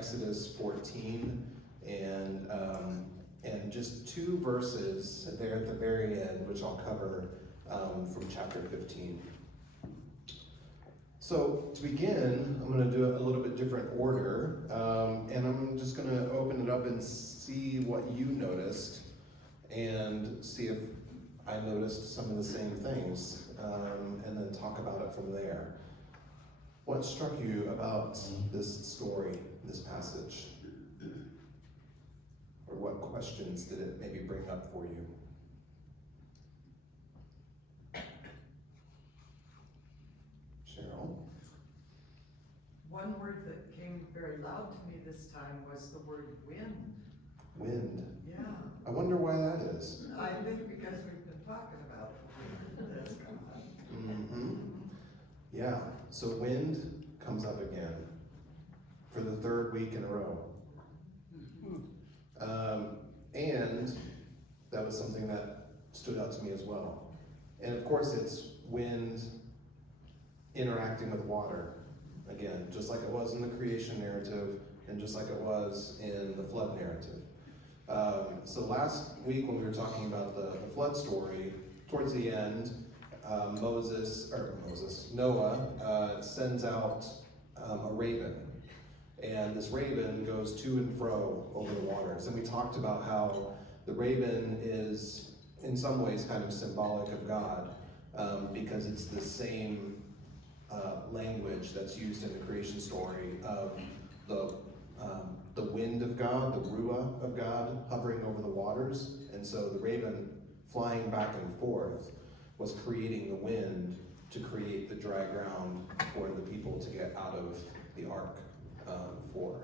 Exodus 14 and just 2 verses there at the very end, which I'll cover from chapter 15. So to begin, I'm going to do it a little bit different order, and I'm just going to open it up and see what you noticed and see if I noticed some of the same things, and then talk about it from there. What struck you about this story, this passage? Or what questions did it maybe bring up for you? Cheryl? One word that came very loud to me this time was the word wind. Wind. Yeah. I wonder why that is. I think because we've been talking about this. Mm-hmm. Yeah, so wind comes up again for the 3rd week in a row. And that was something that stood out to me as well. And of course it's wind interacting with water. Again, just like it was in the creation narrative and just like it was in the flood narrative. So last week when we were talking about the flood story, towards the end, Noah sends out a raven. And this raven goes to and fro over the waters. And we talked about how the raven is in some ways kind of symbolic of God, because it's the same language that's used in the creation story of the wind of God, the ruah of God hovering over the waters. And so the raven flying back and forth was creating the wind to create the dry ground for the people to get out of the ark for.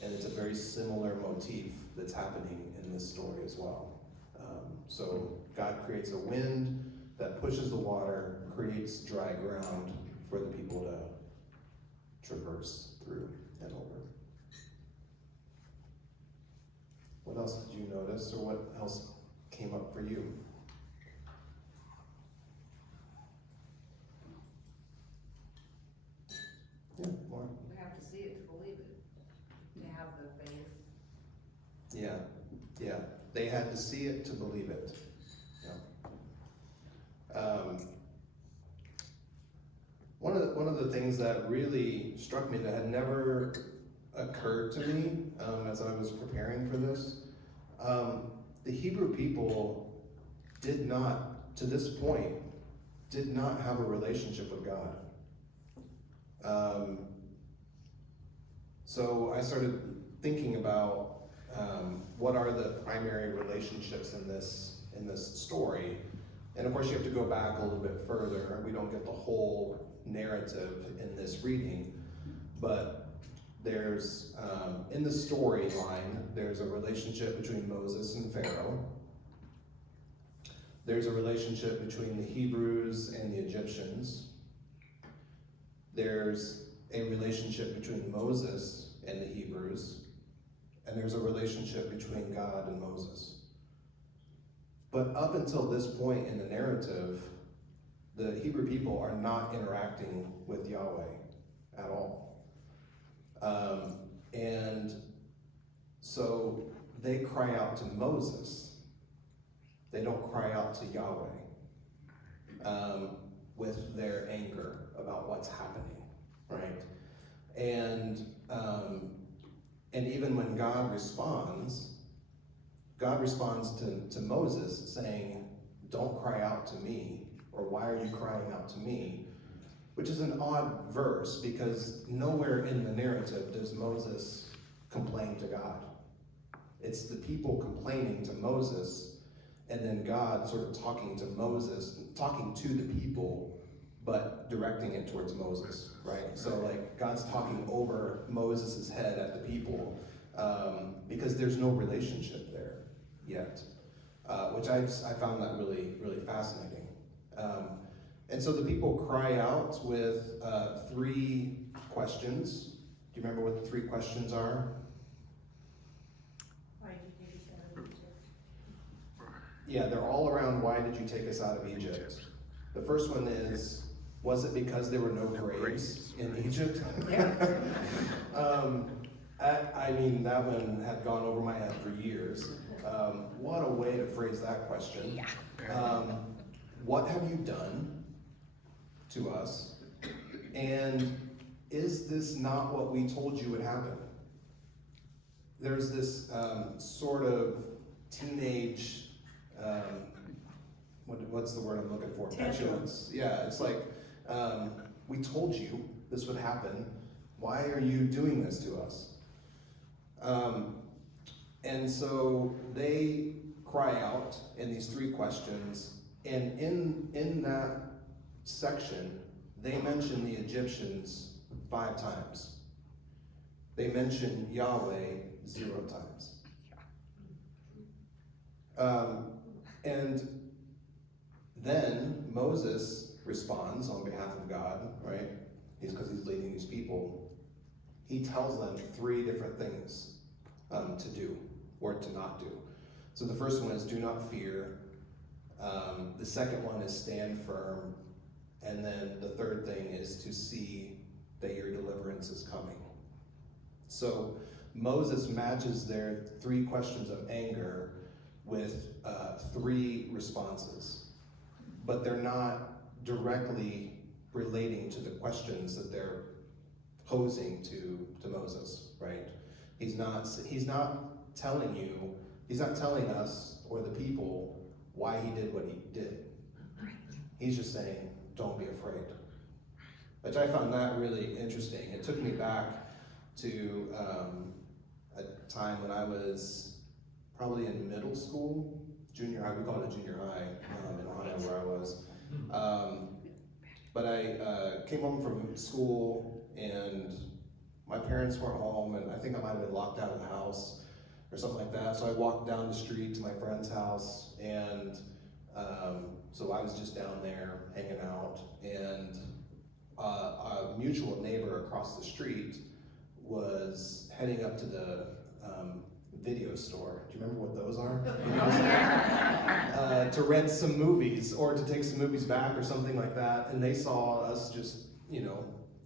And it's a very similar motif that's happening in this story as well. So God creates a wind that pushes the water, creates dry ground for the people to traverse through and over. What else did you notice, or what else came up for you? Yeah, Laura. We have to see it to believe it, to have the faith. Yeah. They had to see it to believe it. Yeah. One of the things that really struck me that had never occurred to me as I was preparing for this, the Hebrew people did not, to this point, did not have a relationship with God. So I started thinking about what are the primary relationships in this story, and of course you have to go back a little bit further. We don't get the whole narrative in this reading, but there's in the storyline there's a relationship between Moses and Pharaoh. There's a relationship between the Hebrews and the Egyptians. There's a relationship between Moses and the Hebrews, and there's a relationship between God and Moses. But up until this point in the narrative, the Hebrew people are not interacting with Yahweh at all. And so they cry out to Moses. They don't cry out to Yahweh with their anger about what's happening, right? And even when God responds to Moses saying, "Don't cry out to me," or "Why are you crying out to me?" Which is an odd verse because nowhere in the narrative does Moses complain to God. It's the people complaining to Moses, and then God sort of talking to Moses, talking to the people, but directing it towards Moses, right? So like God's talking over Moses' head at the people because there's no relationship there yet, which I found that really, really fascinating. And so the people cry out with 3 questions. Do you remember what the 3 questions are? Why did you take us out of Egypt? Yeah, they're all around why did you take us out of Egypt? The first one is, was it because there were no graves in Egypt? Yeah. I mean, that one had gone over my head for years. What a way to phrase that question. What have you done to us? And is this not what we told you would happen? There's this sort of teenage, what's the word I'm looking for? Petulance. Yeah, it's like, we told you this would happen. Why are you doing this to us? And so they cry out in these three questions, and in that section, they mention the Egyptians 5 times. They mention Yahweh 0 times. And then Moses responds on behalf of God, right? Because he's leading these people. He tells them 3 different things to do or to not do. So the first one is do not fear. The second one is stand firm. And then the third thing is to see that your deliverance is coming. So Moses matches their 3 questions of anger with 3 responses, but they're not directly relating to the questions that they're posing to Moses, right? He's not telling us or the people why he did what he did. He's just saying, don't be afraid. Which I found that really interesting. It took me back to a time when I was probably in middle school, junior high, we call it a junior high in Ohio where I was. But I came home from school and my parents weren't home, and I think I might have been locked out of the house or something like that. So I walked down the street to my friend's house, and so I was just down there hanging out, and a mutual neighbor across the street was heading up to the video store. Do you remember what those are? To rent some movies or to take some movies back or something like that. And they saw us just,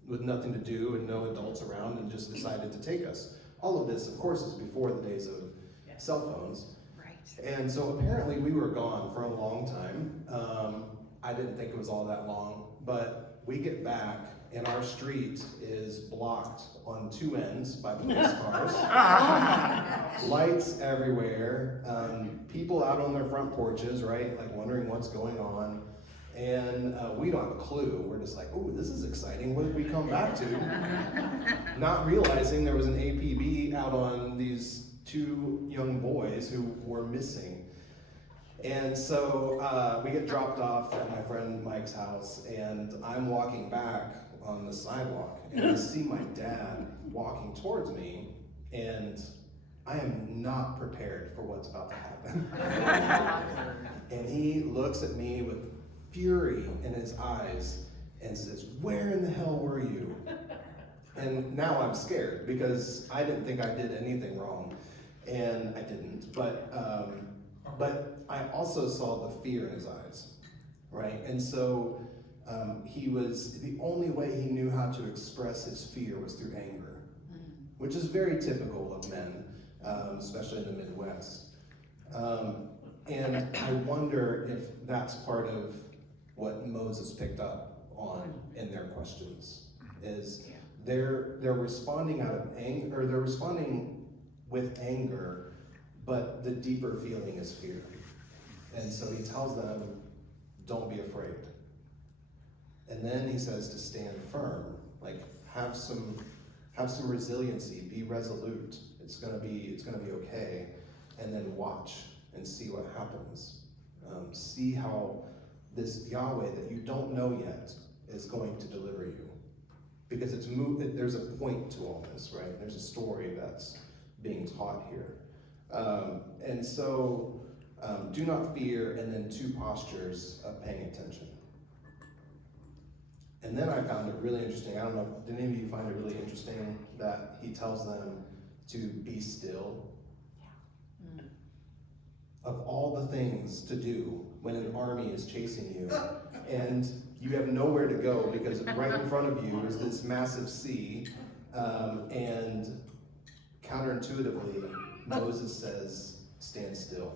with nothing to do and no adults around, and just decided to take us. All of this, of course, is before the days of cell phones. Right. And so apparently we were gone for a long time. I didn't think it was all that long, but we get back and our street is blocked on 2 ends by police cars. Lights everywhere, people out on their front porches, right? Like wondering what's going on. And we don't have a clue. We're just like, oh, this is exciting. What did we come back to? Not realizing there was an APB out on these 2 young boys who were missing. And so we get dropped off at my friend Mike's house, and I'm walking back on the sidewalk, and I see my dad walking towards me, and I am not prepared for what's about to happen. And he looks at me with fury in his eyes and says, "Where in the hell were you?" And now I'm scared because I didn't think I did anything wrong, and I didn't. But I also saw the fear in his eyes, right? And so the only way he knew how to express his fear was through anger, which is very typical of men, especially in the Midwest. And I wonder if that's part of what Moses picked up on in their questions, is they're responding out of anger, or they're responding with anger, but the deeper feeling is fear. And so he tells them, don't be afraid. And then he says to stand firm, like have some resiliency, be resolute. It's gonna be okay. And then watch and see what happens. See how this Yahweh that you don't know yet is going to deliver you. Because there's a point to all this, right? There's a story that's being taught here. And so do not fear, and then 2 postures of paying attention. And then I found it really interesting. I don't know, did any of you find it really interesting that he tells them to be still? Yeah. Of all the things to do when an army is chasing you, and you have nowhere to go because right in front of you is this massive sea, and counter counterintuitively, Moses says, stand still.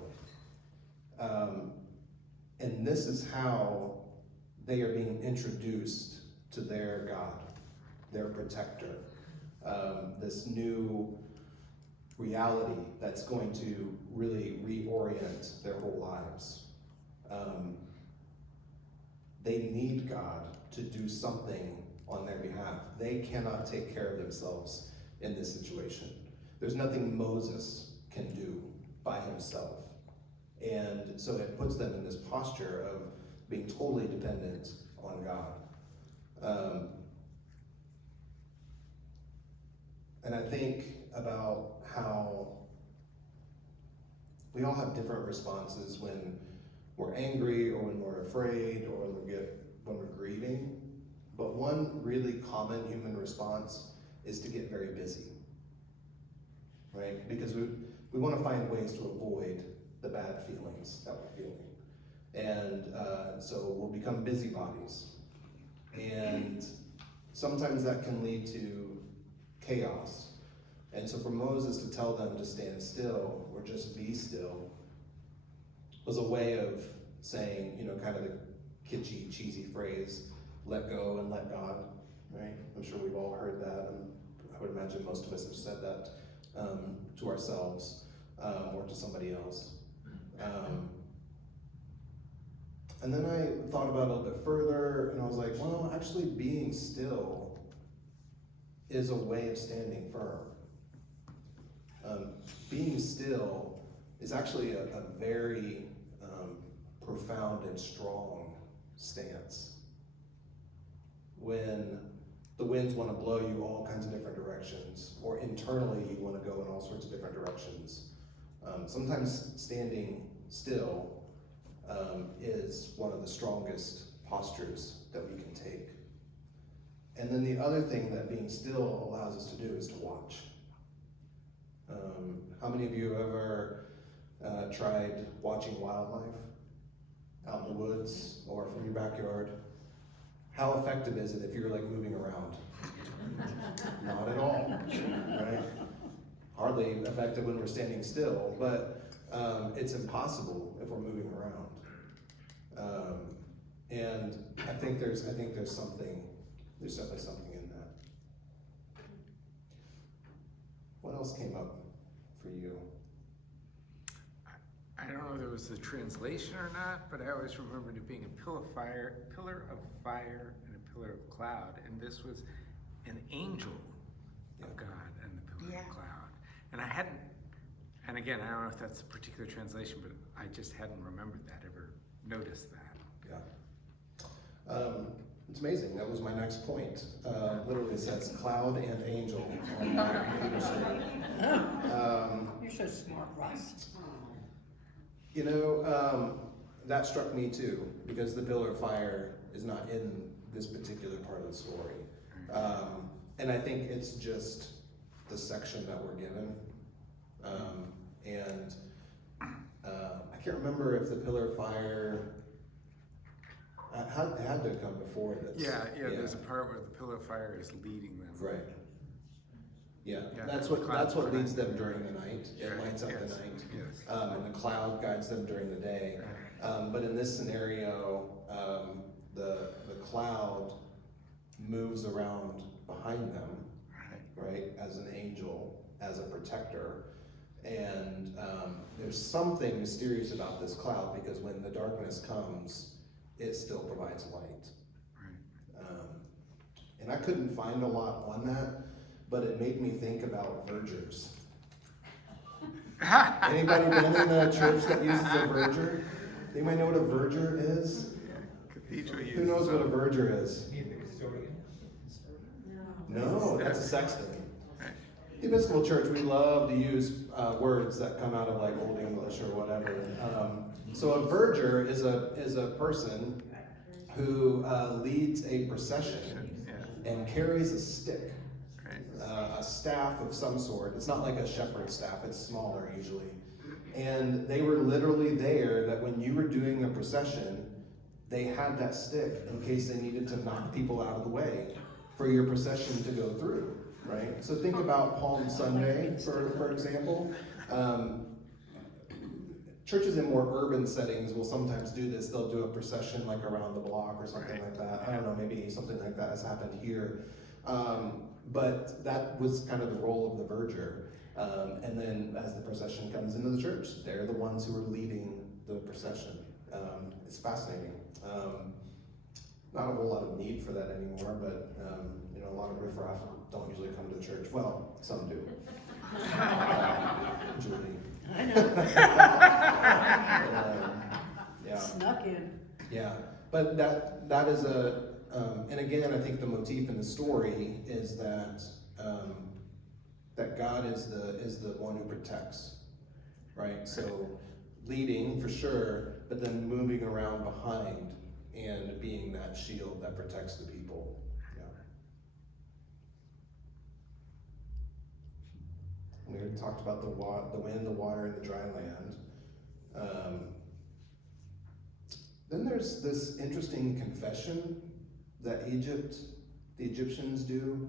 And this is how they are being introduced to their God, their protector, this new reality that's going to really reorient their whole lives. They need God to do something on their behalf. They cannot take care of themselves in this situation. There's nothing Moses can do by himself. And so it puts them in this posture of being totally dependent on God. And I think about how we all have different responses when we're angry or when we're afraid or when we're grieving. But one really common human response is to get very busy, right? Because we want to find ways to avoid the bad feelings that we're feeling. And so we'll become busybodies. And sometimes that can lead to chaos. And so for Moses to tell them to stand still or just be still was a way of saying, kind of the kitschy, cheesy phrase, let go and let God, right? I'm sure we've all heard that, and I would imagine most of us have said that to ourselves or to somebody else. And then I thought about it a little bit further, and I was like, well, actually being still is a way of standing firm. Being still is actually a very profound and strong stance. When the winds want to blow you all kinds of different directions, or internally you want to go in all sorts of different directions, sometimes standing still is one of the strongest postures that we can take. And then the other thing that being still allows us to do is to watch. How many of you have ever tried watching wildlife out in the woods or from your backyard? How effective is it if you're like moving around? Not at all, right? Hardly effective when we're standing still, but it's impossible if we're moving around. And I think there's definitely something in that. What else came up for you? I don't know if it was the translation or not, but I always remembered it being a pillar of fire, and a pillar of cloud. And this was an angel of God and the pillar of cloud. And and again, I don't know if that's a particular translation, but I just hadn't remembered that, ever noticed that. Yeah. It's amazing. That was my next point. Literally says cloud and angel on my computer screen. You're so smart, Russ. That struck me too, because the pillar of fire is not in this particular part of the story. And I think it's just the section that we're given. I can't remember if the pillar of fire had to come before this. Yeah, there's a part where the pillar of fire is leading them. Right. Yeah, Yeah, that's the what cloud leads them during the night. It lights up the Yes, night. yes. And the cloud guides them during the day. But in this scenario, the cloud moves around behind them, right, as an angel, as a protector. And there's something mysterious about this cloud, because when the darkness comes, it still provides light. And I couldn't find a lot on that, but it made me think about vergers. Anybody been in a church that uses a verger? Anybody know what a verger is? Cathedral Who knows what a verger is? Need the custodian? No, that's a sexton. The Episcopal Church, we love to use words that come out of like Old English or whatever. So a verger is a person who leads a procession and carries a stick, a staff of some sort. It's not like a shepherd's staff, it's smaller usually. And they were literally there that when you were doing the procession, they had that stick in case they needed to knock people out of the way for your procession to go through. right? So think about Palm Sunday, for example. Churches in more urban settings will sometimes do this. They'll do a procession like around the block or something like that. I don't know, maybe something like that has happened here. But that was kind of the role of the verger. And then as the procession comes into the church, they're the ones who are leading the procession. It's fascinating. Not a whole lot of need for that anymore, but you know, a lot of riffraff don't usually come to church. Well, some do. Julie. I know. Yeah. Snuck in. Yeah, but that is a, and again, I think the motif in the story is that that God is the one who protects, right? So leading for sure, but then moving around behind and being that shield that protects the people. We already talked about the wind, the water, and the dry land. Then there's this interesting confession that the Egyptians do.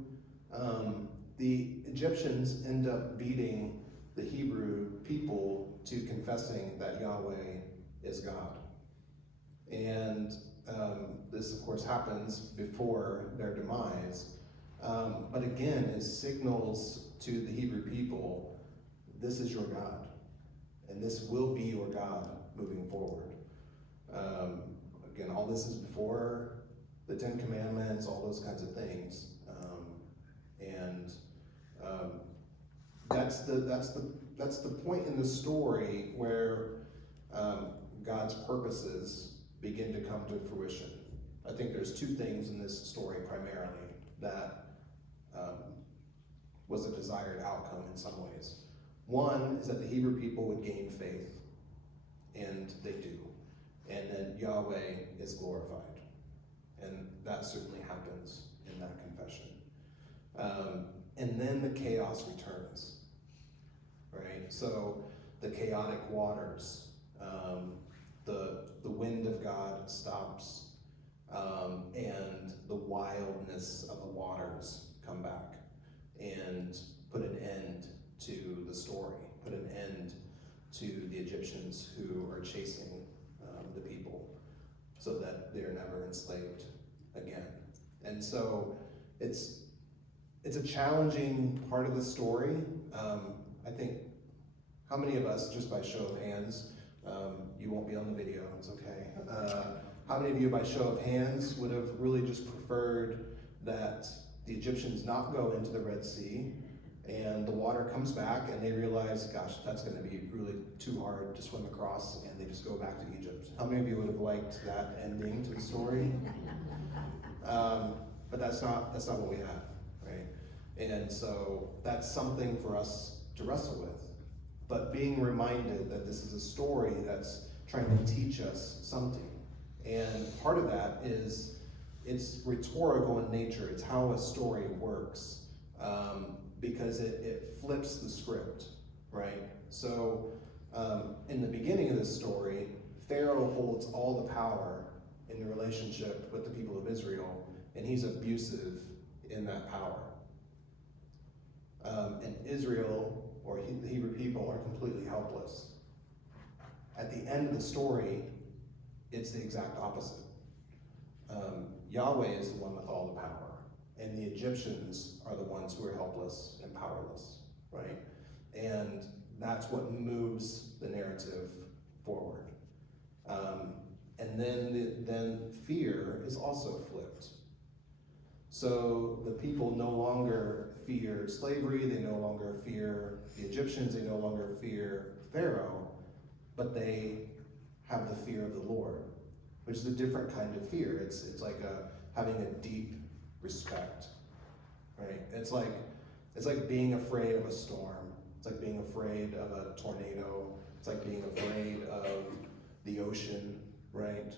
The Egyptians end up beating the Hebrew people to confessing that Yahweh is God. And this, of course, happens before their demise. But again, it signals to the Hebrew people, this is your God, and this will be your God moving forward. Again, all this is before the Ten Commandments, all those kinds of things, and that's the point in the story where God's purposes begin to come to fruition. I think there's two things in this story primarily that was a desired outcome in some ways. One is that the Hebrew people would gain faith, and they do. And then Yahweh is glorified. And that certainly happens in that confession. And then the chaos returns, right? So the chaotic waters, the wind of God stops, and the wildness of the waters come back and put an end to the story, put an end to the Egyptians who are chasing the people so that they're never enslaved again. And so it's a challenging part of the story. I think, how many of us, just by show of hands, you won't be on the video, it's okay. How many of you, by show of hands, would have really just preferred that the Egyptians not go into the Red Sea and the water comes back and they realize, gosh, that's going to be really too hard to swim across, and they just go back to Egypt? How many of you would have liked that ending to the story? But that's not what we have, right? And so that's something for us to wrestle with. But being reminded that this is a story that's trying to teach us something. And part of that is it's rhetorical in nature. It's how a story works, because it flips the script, right? So in the beginning of this story, Pharaoh holds all the power in the relationship with the people of Israel, and he's abusive in that power. And Israel, or the Hebrew people, are completely helpless. At the end of the story, it's the exact opposite. Yahweh is the one with all the power, and the Egyptians are the ones who are helpless and powerless, right? And that's what moves the narrative forward. And then fear is also flipped. So the people no longer fear slavery, they no longer fear the Egyptians, they no longer fear Pharaoh, but they have the fear of the Lord, which is a different kind of fear. It's like having a deep respect, right? It's like being afraid of a storm. It's like being afraid of a tornado. It's like being afraid of the ocean, right?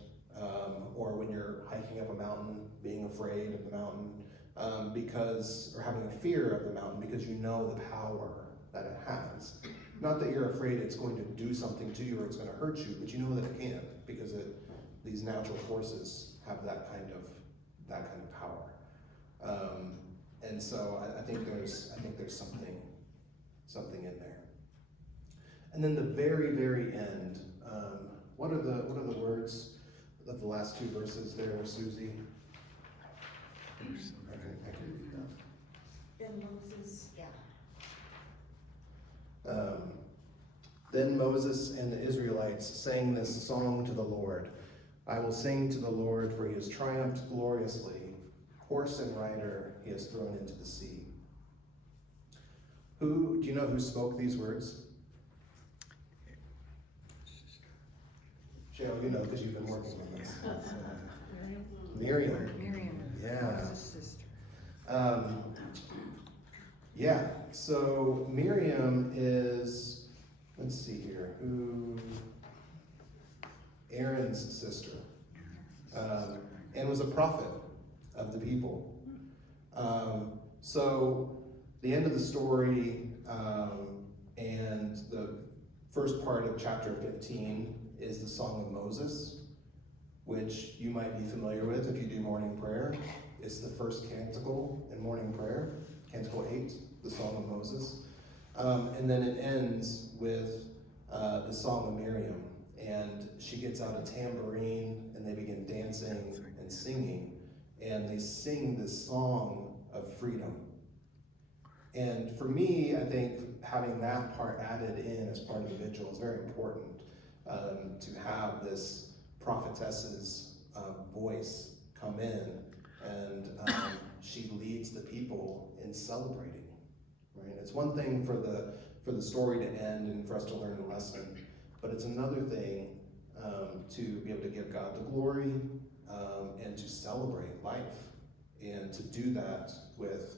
Or when you're hiking up a mountain, being afraid of the mountain, or having a fear of the mountain because you know the power that it has. Not that you're afraid it's going to do something to you or it's going to hurt you, but you know that it can, because these natural forces have that kind of power. And so I think there's something in there. And then the very, very end, what are the words of the last two verses there, Susie? I can read that. Then Moses, Then Moses and the Israelites sang this song to the Lord. I will sing to the Lord, for he has triumphed gloriously. Horse and rider he has thrown into the sea. Do you know who spoke these words? Cheryl, you know because you've been working with us. Miriam. Yeah. Yeah, so Miriam is, let's see here, Aaron's sister, and was a prophet of the people. So the end of the story and the first part of chapter 15 is the Song of Moses, which you might be familiar with if you do morning prayer. It's the first canticle in morning prayer, Canticle 8, the Song of Moses. And then it ends with the Song of Miriam. And she gets out a tambourine and they begin dancing and singing. And they sing this song of freedom. And for me, I think having that part added in as part of the vigil is very important, to have this prophetess's voice come in, and she leads the people in celebrating. Right? It's one thing for the story to end and for us to learn a lesson, but it's another thing to be able to give God the glory and to celebrate life, and to do that with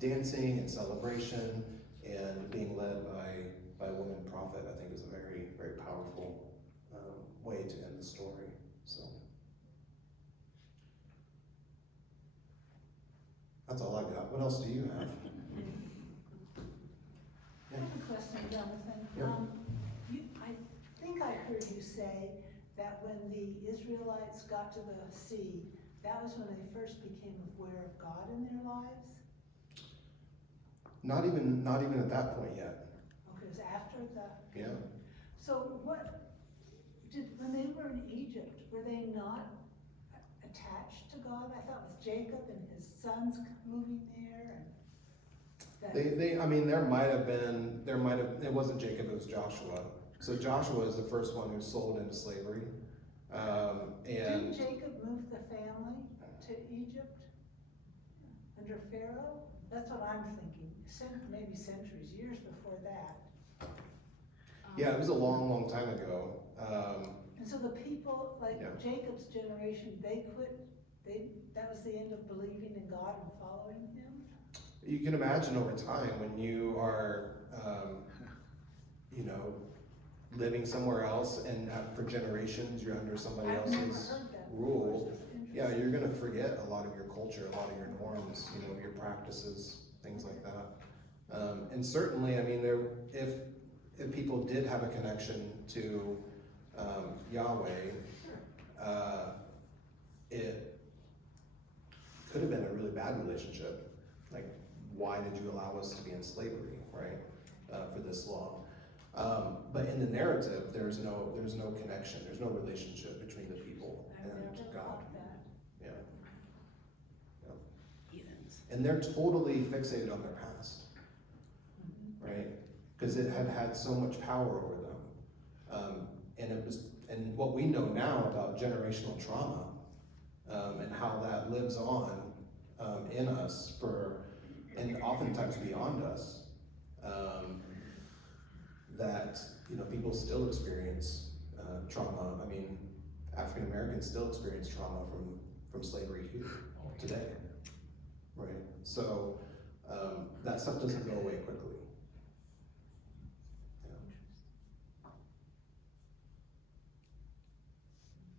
dancing and celebration and being led by a woman prophet. I think is a very, very powerful way to end the story. So that's all I got. What else do you have? I have a question, Jonathan. Yeah. I think I heard you say that when the Israelites got to the sea, that was when they first became aware of God in their lives? Not even at that point yet. Okay, it was after the... Yeah. So when they were in Egypt, were they not attached to God? I thought with Jacob and his sons moving there and... There might have, it wasn't Jacob, it was Joshua. So Joshua is the first one who's sold into slavery. Didn't Jacob move the family to Egypt under Pharaoh? That's what I'm thinking. Maybe centuries, years before that. Yeah, it was a long, long time ago. And so the people, like Yeah. Jacob's generation, that was the end of believing in God and following him? You can imagine over time when you are, living somewhere else and for generations you're under somebody I've never else's heard that rule. before, so it's Yeah, interesting. you're going to forget a lot of your culture, a lot of your norms, your practices, things like that. And certainly, if people did have a connection to Yahweh, it could have been a really bad relationship. Like, why did you allow us to be in slavery, right? For this long. But in the narrative, there's no connection. There's no relationship between the people I've and never God. thought that. Yeah. And they're totally fixated on their past, right? Because it had so much power over them. And what we know now about generational trauma and how that lives on in us and oftentimes beyond us, that people still experience trauma. African Americans still experience trauma from slavery here today, right? So that stuff doesn't go away quickly. Yeah.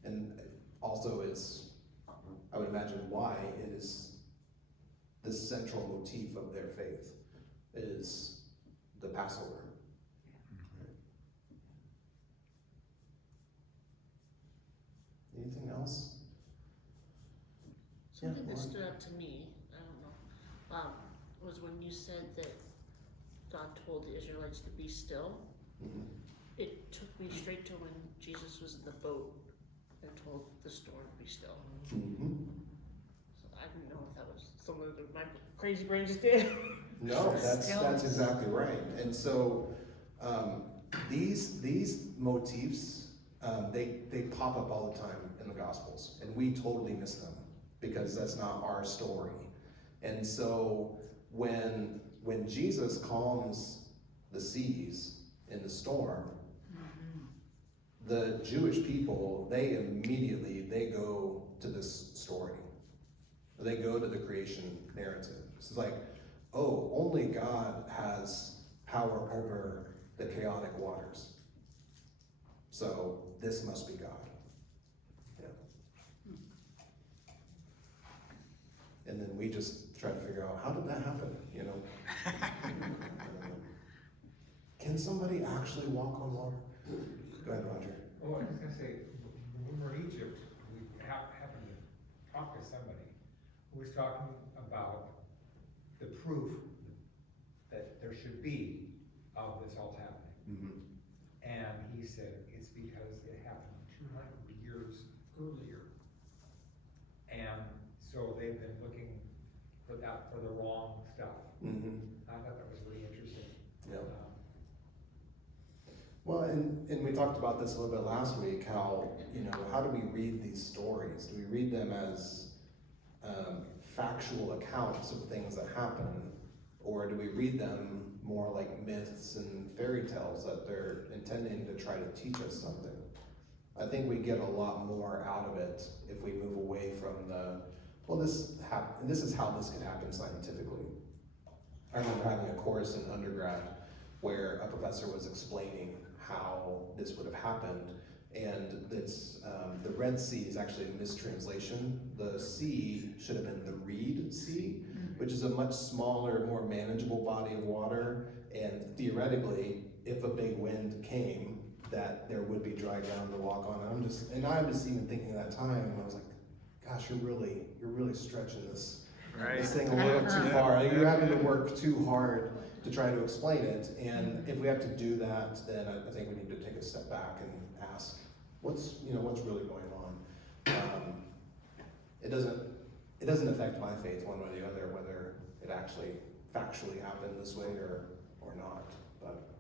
And also is, I would imagine why it is this central motif of their faith is the Passover. Anything else? Something Yeah, that Lauren? stood out to me, was when you said that God told the Israelites to be still. Mhm. It took me straight to when Jesus was in the boat and told the storm to be still. Mhm. So I didn't know if that was something that my crazy brain just did. No, that's exactly right. And so these motifs they pop up all the time in the Gospels, and we totally miss them because that's not our story. And so when Jesus calms the seas in the storm, the Jewish people they go to this story. They go to the creation narrative. It's like, oh, only God has power over the chaotic waters. So this must be God. Yeah. And then we just try to figure out, how did that happen, you know? Can somebody actually walk on water? Go ahead, Roger. Oh, I was gonna say, when we were in Egypt, we happened to talk to somebody who was talking about the proof that there should be of this all happening. Mm-hmm. And he said it's because it happened 200 years earlier. And so they've been looking for the wrong stuff. Mm-hmm. I thought that was really interesting. Yeah. Well, and we talked about this a little bit last week, how do we read these stories? Do we read them as factual accounts of things that happen, or do we read them more like myths and fairy tales that they're intending to try to teach us something? I think we get a lot more out of it if we move away from this is how this could happen scientifically. I remember having a course in undergrad where a professor was explaining how this would have happened, and it's the Red Sea is actually a mistranslation. The sea should have been the Reed Sea, which is a much smaller, more manageable body of water, and theoretically, if a big wind came, that there would be dry ground to walk on. And I was even thinking at that time, I was like, gosh, you're really stretching this thing a little too far. You're having to work too hard to try to explain it, and if we have to do that, then I think we need to take a step back and ask, what's really going on? It doesn't affect my faith one way or the other, whether it actually factually happened this way or not. But